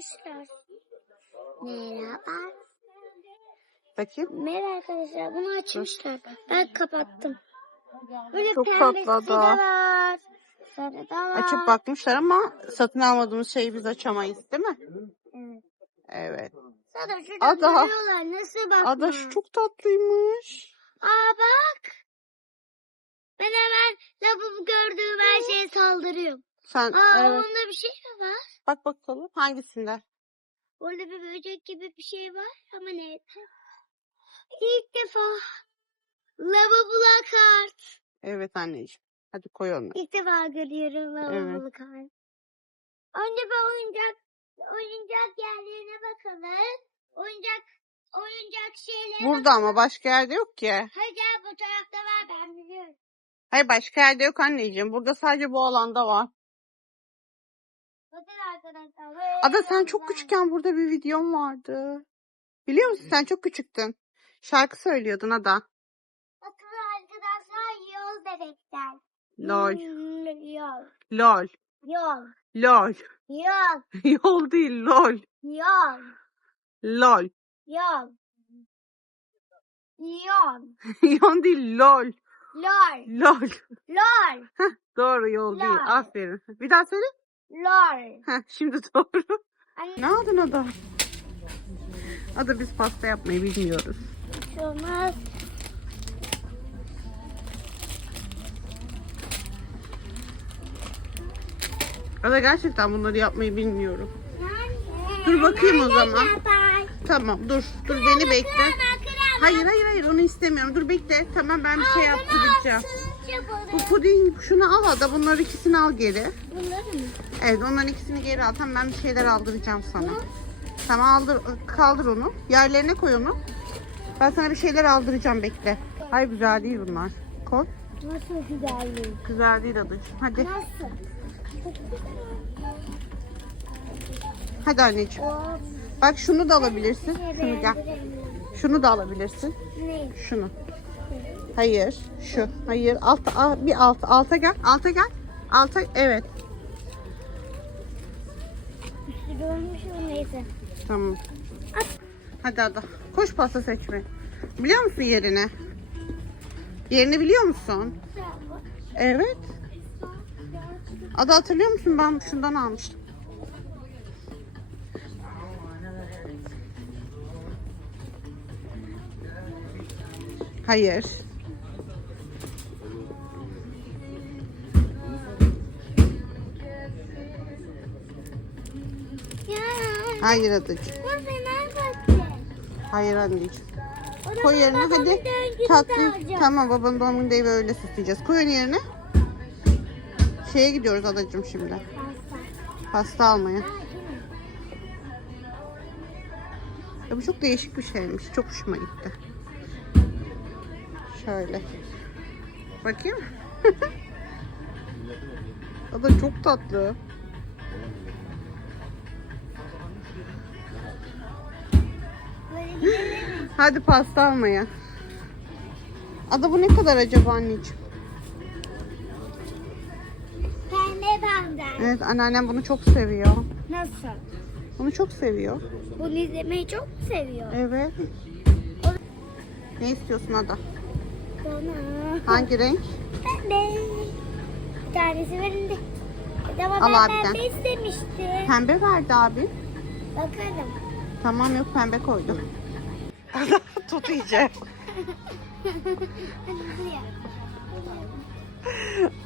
açmışlar. Merhaba. Bakayım. Merhaba arkadaşlar bunu açmışlar. Ben kapattım. Böyle Çok pembesi tatlı de ada. var. Sarı da var. Açıp bakmışlar ama satın almadığımız şeyi biz açamayız değil mi? Evet. Evet. Şurada Ada. duruyorlar. Nasıl bakma? Ada şu çok tatlıymış. Aa bak. Ben hemen lavabo gördüğüm her şeye saldırıyorum. Sen Aa evet. onda bir şey mi var? Bak bakalım hangisinde? Orada bir böcek gibi bir şey var ama nerede? İlk defa lavabolu kart. Evet anneciğim. Hadi koy onu. İlk defa görüyorum lavabolu kart. Önce bir oyuncak oyuncak yerlerine bakalım. Oyuncak oyuncak şeylere Burada ama başka yerde yok ki. Hadi gel bu tarafta var ben biliyorum. Hayır başka yerde yok anneciğim. Burada sadece bu alanda var. Ada sen çok küçükken burada bir videom vardı. Biliyor musun sen çok küçüktün. Şarkı söylüyordun Ada. Bakın arkadaşlar yol bebekler. Lol. Hmm, Yol. Lol. Yol. Lol. Yol. Yol değil lol. Yol. Lol. Yol. Yol. Yol değil lol. Lol. Lol. Lol. Doğru yol değil. Lol. Aferin. Bir daha söyle. Lol. Heh, şimdi doğru. Anne Ne aldın Ada? Ada biz pasta yapmayı bilmiyoruz. hiç olmaz. Ada gerçekten bunları yapmayı bilmiyorum. Dur bakayım o zaman. Tamam dur. Dur beni bekle. Hayır hayır hayır onu istemiyorum. Dur bekle. Tamam ben bir şey yaptıracağım. Bu puding şunu al Ada. Bunları ikisini al geri. Bunları mı? Evet onların ikisini geri al. Tamam ben bir şeyler aldıracağım sana. Tamam aldır, kaldır onu. Yerlerine koy onu. Ben sana bir şeyler aldıracağım bekle. Hayır güzel değil bunlar. Koy. Nasıl güzelliği? Güzel değil adacığım. Hadi. Nasıl? Hadi anneciğim. Bak şunu da alabilirsin. Şunu gel. Şunu da alabilirsin. Ne? Şunu. Hayır. Şu. Hayır. Alta, al- bir alt. Alta gel. Alta gel. Alta. Evet. Görmüşüm neyse. Tamam. Hadi Ada. Koş pasta seçme. Biliyor musun yerini? Yerini biliyor musun? Evet. Ada hatırlıyor musun? Ben şundan almıştım. Hayır. Hayır adacığım. Fena baktı. Hayır anneciğim. Koy yerine hadi. Tatlı. Tamam babanın doğum evi öyle süsleyeceğiz. Koy onu yerine. Şeye gidiyoruz adacığım şimdi. Pasta. Pasta almaya. Ya bu çok değişik bir şeymiş. Çok hoşuma gitti. Şöyle. Bakayım. o çok tatlı. Hadi pasta almaya. Ada bu ne kadar acaba anneciğim? Pembe pembe. Evet anneannem bunu çok seviyor. Nasıl? Bunu çok seviyor. Bunu izlemeyi çok seviyor. Evet. Ne istiyorsun Ada? Bana. Hangi renk? Pembe. Bir tanesi verildi. Ama Al ben abiden. pembe istemiştim. Pembe verdi abi. Bakalım. Tamam yok pembe koydu. Tut iyice. Hadi buraya.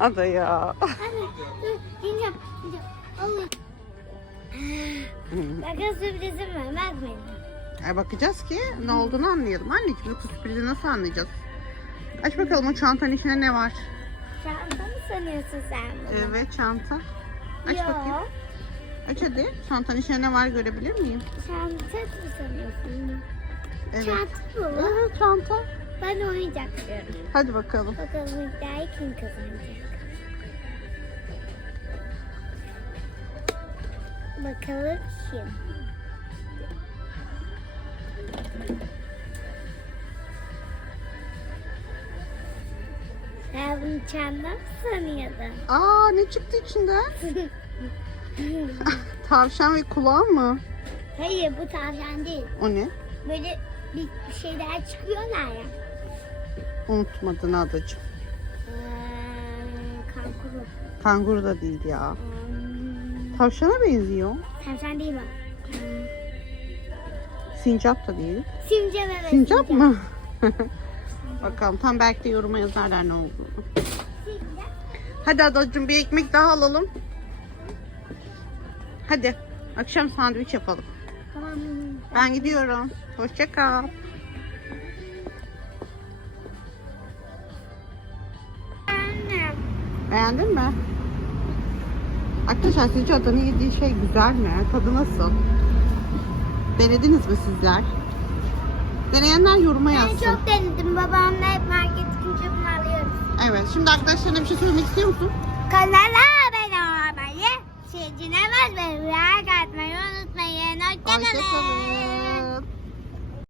Ada ya. İneceğim. Allah. Bakın sürprizim var. Bakmayın. E bakacağız ki ne olduğunu anlayalım. Anneciğim bu sürprizi nasıl anlayacağız? Aç bakalım o çantanın içinde ne var? Çanta mı sanıyorsun sen bunu? Evet çanta. Aç Yok. bakayım. Aç hadi. Çantanın içinde ne var görebilir miyim? Çanta mı sanıyorsun? Evet. Çanta mı? Evet çanta. Ben oyuncak diyorum. Hadi bakalım. Bakalım iddiayı kim kazanacak? Bakalım kim? Sen bunu çanta mı sanıyordun? Aa ne çıktı içinden? Tavşan ve kulağı mı? Hayır bu tavşan değil. O ne? Böyle bir şeyler çıkıyorlar ya. Unutmadın adacığım. Ee, kankuru. Kanguru da değil ya. Hmm, Tavşana benziyor. tavşan değil mi? Hmm, Sincap da değil. Sincap evet. Sincap mı? Bakalım tam belki de yoruma yazarlar ne olduğunu. Sincap. Hadi adacığım bir ekmek daha alalım. Hadi akşam sandviç yapalım. Ben gidiyorum. Hoşça kal. Beğendin mi? Arkadaşlar sizce adanın yediği şey güzel mi? Tadı nasıl? Denediniz mi sizler? Deneyenler yoruma Ben yazsın. çok denedim. Babamla hep market gidince bunu alıyoruz. Evet. Şimdi arkadaşlarına bir şey söylemek istiyor musun? Kanala abone olmayı, zilcine basmayı, like atmayı unutmayın. Hoşçakalın. Hoşçakalın.